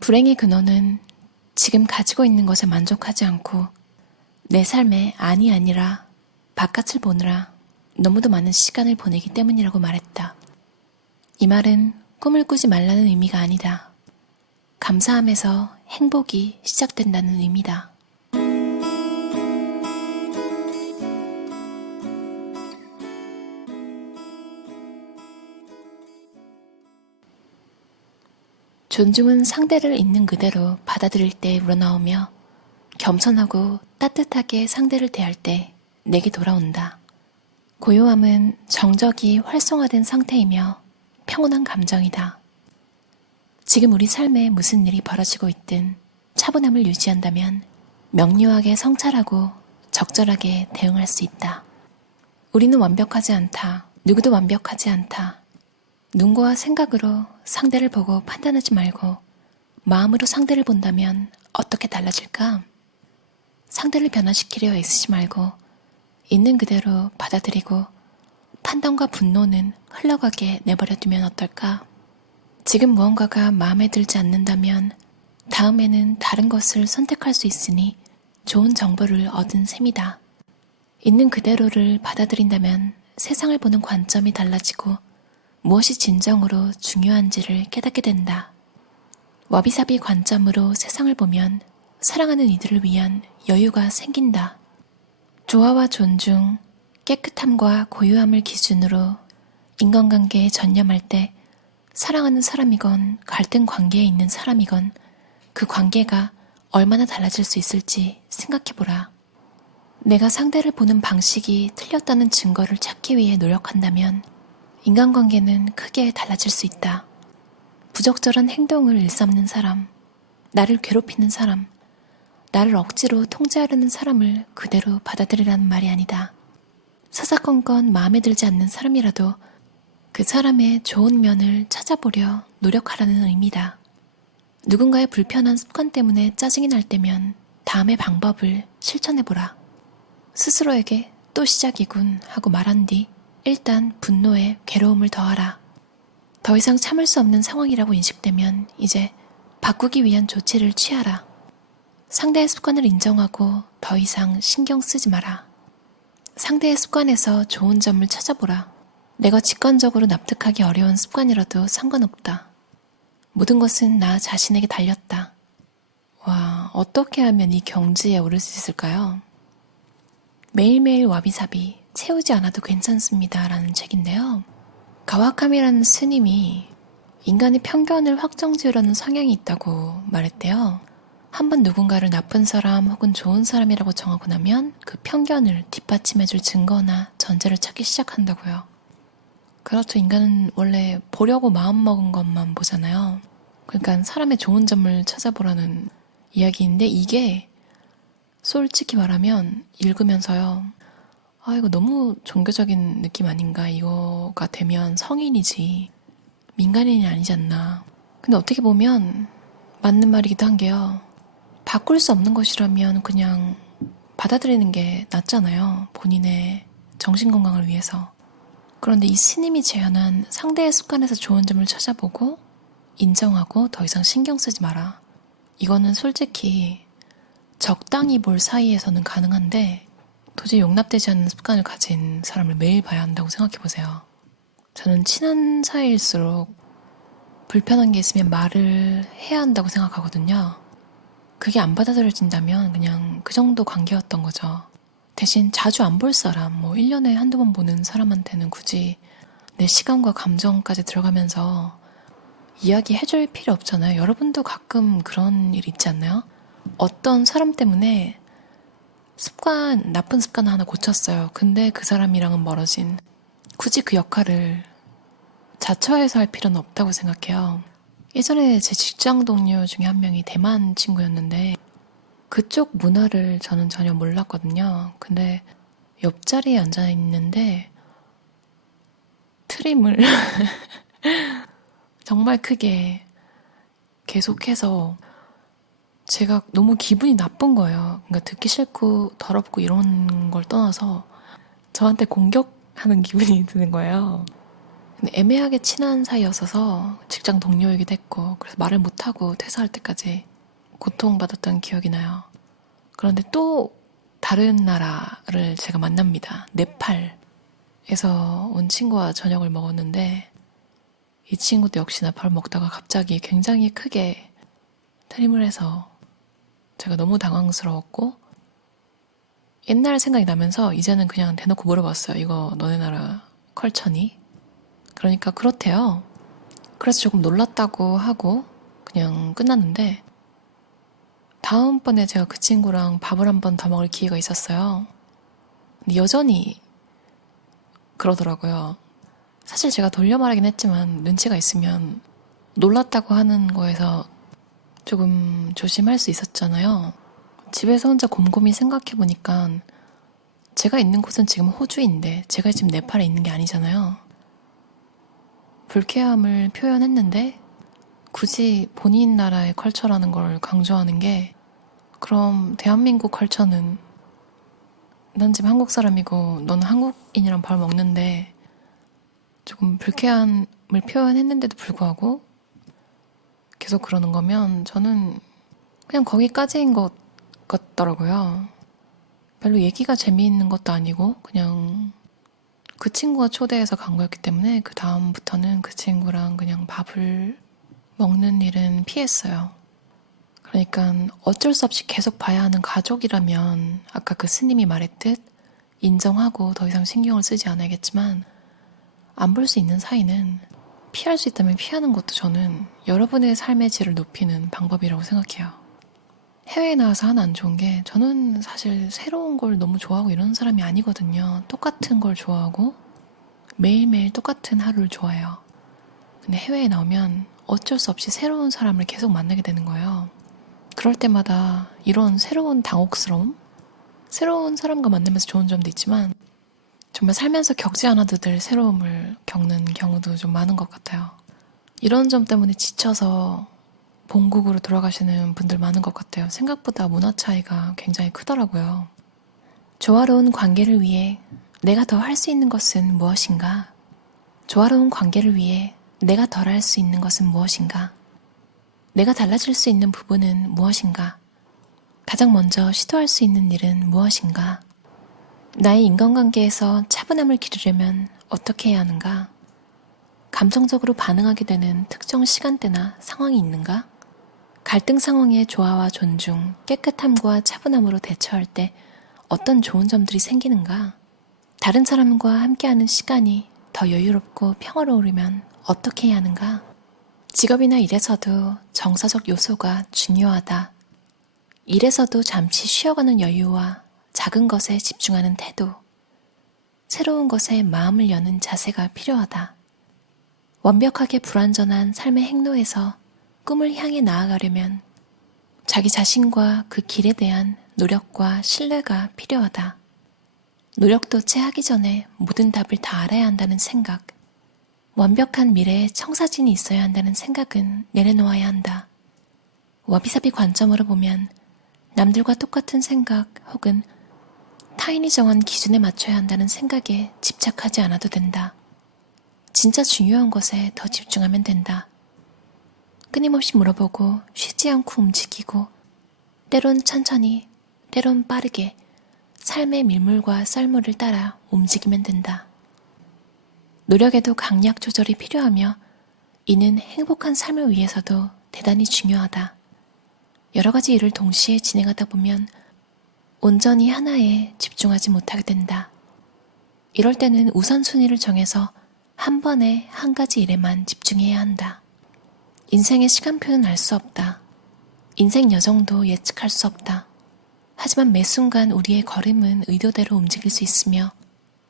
불행의 근원은 지금 가지고 있는 것에 만족하지 않고 내 삶에 안이 아니라 바깥을 보느라 너무도 많은 시간을 보내기 때문이라고 말했다. 이 말은 꿈을 꾸지 말라는 의미가 아니다. 감사함에서 행복이 시작된다는 의미다. 존중은 상대를 있는 그대로 받아들일 때 우러나오며 겸손하고 따뜻하게 상대를 대할 때 내게 돌아온다. 고요함은 정적이 활성화된 상태이며 평온한 감정이다. 지금 우리 삶에 무슨 일이 벌어지고 있든 차분함을 유지한다면 명료하게 성찰하고 적절하게 대응할 수 있다. 우리는 완벽하지 않다. 누구도 완벽하지 않다. 눈과 생각으로 상대를 보고 판단하지 말고 마음으로 상대를 본다면 어떻게 달라질까? 상대를 변화시키려 애쓰지 말고 있는 그대로 받아들이고 판단과 분노는 흘러가게 내버려두면 어떨까? 지금 무언가가 마음에 들지 않는다면 다음에는 다른 것을 선택할 수 있으니 좋은 정보를 얻은 셈이다. 있는 그대로를 받아들인다면 세상을 보는 관점이 달라지고 무엇이 진정으로 중요한지를 깨닫게 된다. 와비사비 관점으로 세상을 보면 사랑하는 이들을 위한 여유가 생긴다. 조화와 존중, 깨끗함과 고요함을 기준으로 인간관계에 전념할 때 사랑하는 사람이건 갈등 관계에 있는 사람이건 그 관계가 얼마나 달라질 수 있을지 생각해보라. 내가 상대를 보는 방식이 틀렸다는 증거를 찾기 위해 노력한다면 인간관계는 크게 달라질 수 있다. 부적절한 행동을 일삼는 사람, 나를 괴롭히는 사람, 나를 억지로 통제하려는 사람을 그대로 받아들이라는 말이 아니다. 사사건건 마음에 들지 않는 사람이라도 그 사람의 좋은 면을 찾아보려 노력하라는 의미다. 누군가의 불편한 습관 때문에 짜증이 날 때면 다음의 방법을 실천해보라. 스스로에게 또 시작이군 하고 말한 뒤 일단 분노에 괴로움을 더하라. 더 이상 참을 수 없는 상황이라고 인식되면 이제 바꾸기 위한 조치를 취하라. 상대의 습관을 인정하고 더 이상 신경 쓰지 마라. 상대의 습관에서 좋은 점을 찾아보라. 내가 직관적으로 납득하기 어려운 습관이라도 상관없다. 모든 것은 나 자신에게 달렸다. 와, 어떻게 하면 이 경지에 오를 수 있을까요? 매일매일 와비사비 채우지 않아도 괜찮습니다 라는 책인데요. 가와카미라는 스님이 인간의 편견을 확정지으려는 성향이 있다고 말했대요. 한번 누군가를 나쁜 사람 혹은 좋은 사람이라고 정하고 나면 그 편견을 뒷받침해줄 증거나 전제를 찾기 시작한다고요. 그렇죠. 인간은 원래 보려고 마음먹은 것만 보잖아요. 그러니까 사람의 좋은 점을 찾아보라는 이야기인데 이게 솔직히 말하면 읽으면서요. 아, 이거 너무 종교적인 느낌 아닌가? 이거가 되면 성인이지 민간인이 아니지 않나. 근데 어떻게 보면 맞는 말이기도 한 게요. 바꿀 수 없는 것이라면 그냥 받아들이는 게 낫잖아요. 본인의 정신건강을 위해서. 그런데 이 스님이 제안한 상대의 습관에서 좋은 점을 찾아보고 인정하고 더 이상 신경 쓰지 마라. 이거는 솔직히 적당히 볼 사이에서는 가능한데 도저히 용납되지 않는 습관을 가진 사람을 매일 봐야 한다고 생각해보세요. 저는 친한 사이일수록 불편한 게 있으면 말을 해야 한다고 생각하거든요. 그게 안 받아들여진다면 그냥 그 정도 관계였던 거죠. 대신 자주 안 볼 사람, 1년에 한두 번 보는 사람한테는 굳이 내 시간과 감정까지 들어가면서 이야기해줄 필요 없잖아요. 여러분도 가끔 그런 일 있지 않나요? 어떤 사람 때문에 나쁜 습관 하나 고쳤어요. 근데 그 사람이랑은 멀어진. 굳이 그 역할을 자처해서 할 필요는 없다고 생각해요. 예전에 제 직장 동료 중에 한 명이 대만 친구였는데 그쪽 문화를 저는 전혀 몰랐거든요. 근데 옆자리에 앉아 있는데 트림을 정말 크게 계속해서 제가 너무 기분이 나쁜 거예요. 그러니까 듣기 싫고 더럽고 이런 걸 떠나서 저한테 공격하는 기분이 드는 거예요. 근데 애매하게 친한 사이였어서 직장 동료이기도 했고, 그래서 말을 못하고 퇴사할 때까지 고통받았던 기억이 나요. 그런데 또 다른 나라를 제가 만납니다. 네팔에서 온 친구와 저녁을 먹었는데, 이 친구도 역시나 밥 먹다가 갑자기 굉장히 크게 트림을 해서 제가 너무 당황스러웠고, 옛날 생각이 나면서 이제는 그냥 대놓고 물어봤어요. 이거 너네 나라 컬처니? 그러니까 그렇대요. 그래서 조금 놀랐다고 하고 그냥 끝났는데, 다음번에 제가 그 친구랑 밥을 한 번 더 먹을 기회가 있었어요. 근데 여전히 그러더라고요. 사실 제가 돌려 말하긴 했지만 눈치가 있으면 놀랐다고 하는 거에서 조금 조심할 수 있었잖아요. 집에서 혼자 곰곰이 생각해보니까 제가 있는 곳은 지금 호주인데 제가 지금 네팔에 있는 게 아니잖아요. 불쾌함을 표현했는데 굳이 본인 나라의 컬처라는 걸 강조하는 게, 그럼 대한민국 컬처는 난 지금 한국 사람이고 넌 한국인이랑 밥 먹는데 조금 불쾌함을 표현했는데도 불구하고 계속 그러는 거면 저는 그냥 거기까지인 것 같더라고요. 별로 얘기가 재미있는 것도 아니고 그냥 그 친구가 초대해서 간 거였기 때문에 그 다음부터는 그 친구랑 그냥 밥을 먹는 일은 피했어요. 그러니까 어쩔 수 없이 계속 봐야 하는 가족이라면 아까 그 스님이 말했듯 인정하고 더 이상 신경을 쓰지 않아야겠지만, 안 볼 수 있는 사이는 피할 수 있다면 피하는 것도 저는 여러분의 삶의 질을 높이는 방법이라고 생각해요. 해외에 나와서 하나 안 좋은 게, 저는 사실 새로운 걸 너무 좋아하고 이런 사람이 아니거든요. 똑같은 걸 좋아하고 매일매일 똑같은 하루를 좋아해요. 근데 해외에 나오면 어쩔 수 없이 새로운 사람을 계속 만나게 되는 거예요. 그럴 때마다 이런 새로운 당혹스러움? 새로운 사람과 만나면서 좋은 점도 있지만 정말 살면서 겪지 않아도 될 새로움을 겪는 경우도 좀 많은 것 같아요. 이런 점 때문에 지쳐서 본국으로 돌아가시는 분들 많은 것 같아요. 생각보다 문화 차이가 굉장히 크더라고요. 조화로운 관계를 위해 내가 더 할 수 있는 것은 무엇인가? 조화로운 관계를 위해 내가 덜 할 수 있는 것은 무엇인가? 내가 달라질 수 있는 부분은 무엇인가? 가장 먼저 시도할 수 있는 일은 무엇인가? 나의 인간관계에서 차분함을 기르려면 어떻게 해야 하는가? 감정적으로 반응하게 되는 특정 시간대나 상황이 있는가? 갈등 상황의 조화와 존중, 깨끗함과 차분함으로 대처할 때 어떤 좋은 점들이 생기는가? 다른 사람과 함께하는 시간이 더 여유롭고 평화로우려면 어떻게 해야 하는가? 직업이나 일에서도 정서적 요소가 중요하다. 일에서도 잠시 쉬어가는 여유와 작은 것에 집중하는 태도, 새로운 것에 마음을 여는 자세가 필요하다. 완벽하게 불완전한 삶의 행로에서 꿈을 향해 나아가려면 자기 자신과 그 길에 대한 노력과 신뢰가 필요하다. 노력도 채 하기 전에 모든 답을 다 알아야 한다는 생각, 완벽한 미래에 청사진이 있어야 한다는 생각은 내려놓아야 한다. 와비사비 관점으로 보면 남들과 똑같은 생각 혹은 타인이 정한 기준에 맞춰야 한다는 생각에 집착하지 않아도 된다. 진짜 중요한 것에 더 집중하면 된다. 끊임없이 물어보고 쉬지 않고 움직이고 때론 천천히, 때론 빠르게 삶의 밀물과 썰물을 따라 움직이면 된다. 노력에도 강약 조절이 필요하며 이는 행복한 삶을 위해서도 대단히 중요하다. 여러 가지 일을 동시에 진행하다 보면 온전히 하나에 집중하지 못하게 된다. 이럴 때는 우선순위를 정해서 한 번에 한 가지 일에만 집중해야 한다. 인생의 시간표는 알 수 없다. 인생 여정도 예측할 수 없다. 하지만 매 순간 우리의 걸음은 의도대로 움직일 수 있으며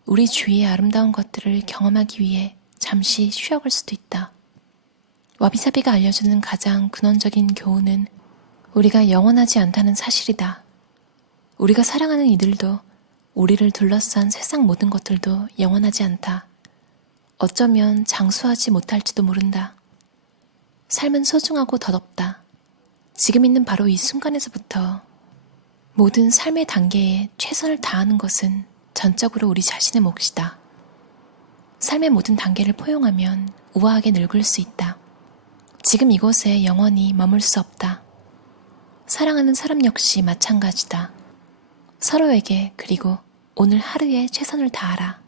우리 주위의 아름다운 것들을 경험하기 위해 잠시 쉬어갈 수도 있다. 와비사비가 알려주는 가장 근원적인 교훈은 우리가 영원하지 않다는 사실이다. 우리가 사랑하는 이들도, 우리를 둘러싼 세상 모든 것들도 영원하지 않다. 어쩌면 장수하지 못할지도 모른다. 삶은 소중하고 덧없다. 지금 있는 바로 이 순간에서부터 모든 삶의 단계에 최선을 다하는 것은 전적으로 우리 자신의 몫이다. 삶의 모든 단계를 포용하면 우아하게 늙을 수 있다. 지금 이곳에 영원히 머물 수 없다. 사랑하는 사람 역시 마찬가지다. 서로에게 그리고 오늘 하루에 최선을 다하라.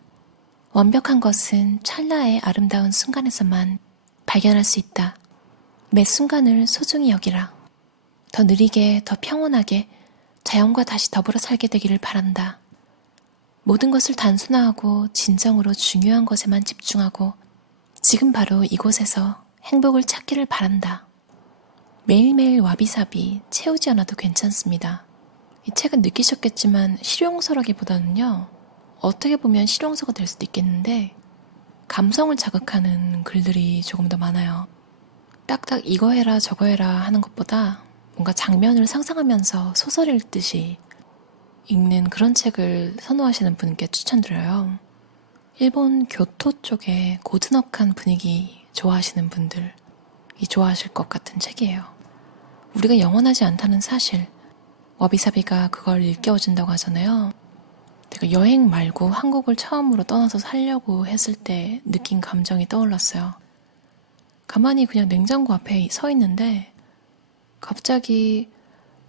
완벽한 것은 찰나의 아름다운 순간에서만 발견할 수 있다. 매 순간을 소중히 여기라. 더 느리게, 더 평온하게 자연과 다시 더불어 살게 되기를 바란다. 모든 것을 단순화하고 진정으로 중요한 것에만 집중하고 지금 바로 이곳에서 행복을 찾기를 바란다. 매일매일 와비사비 채우지 않아도 괜찮습니다. 이 책은 느끼셨겠지만 실용서라기보다는요, 어떻게 보면 실용서가 될 수도 있겠는데 감성을 자극하는 글들이 조금 더 많아요. 딱딱 이거 해라 저거 해라 하는 것보다 뭔가 장면을 상상하면서 소설 읽듯이 읽는 그런 책을 선호하시는 분께 추천드려요. 일본 교토 쪽에 고즈넉한 분위기 좋아하시는 분들이 좋아하실 것 같은 책이에요. 우리가 영원하지 않다는 사실, 와비사비가 그걸 일깨워준다고 하잖아요. 제가 여행 말고 한국을 처음으로 떠나서 살려고 했을 때 느낀 감정이 떠올랐어요. 가만히 그냥 냉장고 앞에 서 있는데 갑자기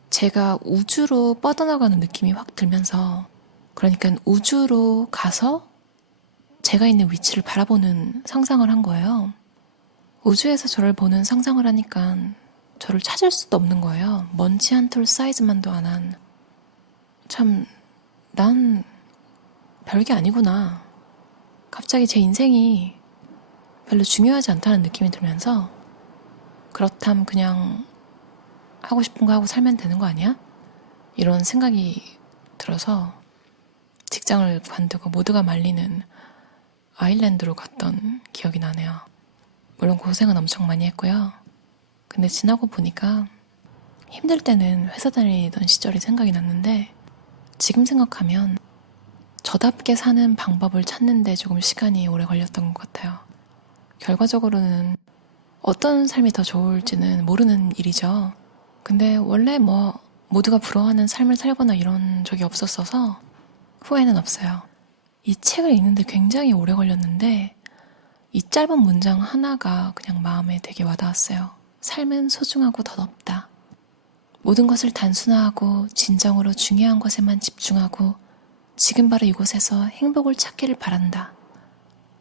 제가 우주로 뻗어나가는 느낌이 확 들면서, 그러니까 우주로 가서 제가 있는 위치를 바라보는 상상을 한 거예요. 우주에서 저를 보는 상상을 하니까 저를 찾을 수도 없는 거예요. 먼지 한 톨 사이즈만도 안 한. 참, 난 별게 아니구나. 갑자기 제 인생이 별로 중요하지 않다는 느낌이 들면서, 그렇담 그냥 하고 싶은 거 하고 살면 되는 거 아니야? 이런 생각이 들어서 직장을 관두고 모두가 말리는 아일랜드로 갔던 기억이 나네요. 물론 고생은 엄청 많이 했고요. 근데 지나고 보니까 힘들 때는 회사 다니던 시절이 생각이 났는데 지금 생각하면 저답게 사는 방법을 찾는데 조금 시간이 오래 걸렸던 것 같아요. 결과적으로는 어떤 삶이 더 좋을지는 모르는 일이죠. 근데 원래 모두가 부러워하는 삶을 살거나 이런 적이 없었어서 후회는 없어요. 이 책을 읽는데 굉장히 오래 걸렸는데 이 짧은 문장 하나가 그냥 마음에 되게 와닿았어요. 삶은 소중하고 덧없다. 모든 것을 단순화하고 진정으로 중요한 것에만 집중하고 지금 바로 이곳에서 행복을 찾기를 바란다.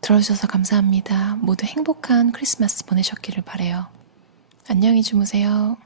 들어주셔서 감사합니다. 모두 행복한 크리스마스 보내셨기를 바라요. 안녕히 주무세요.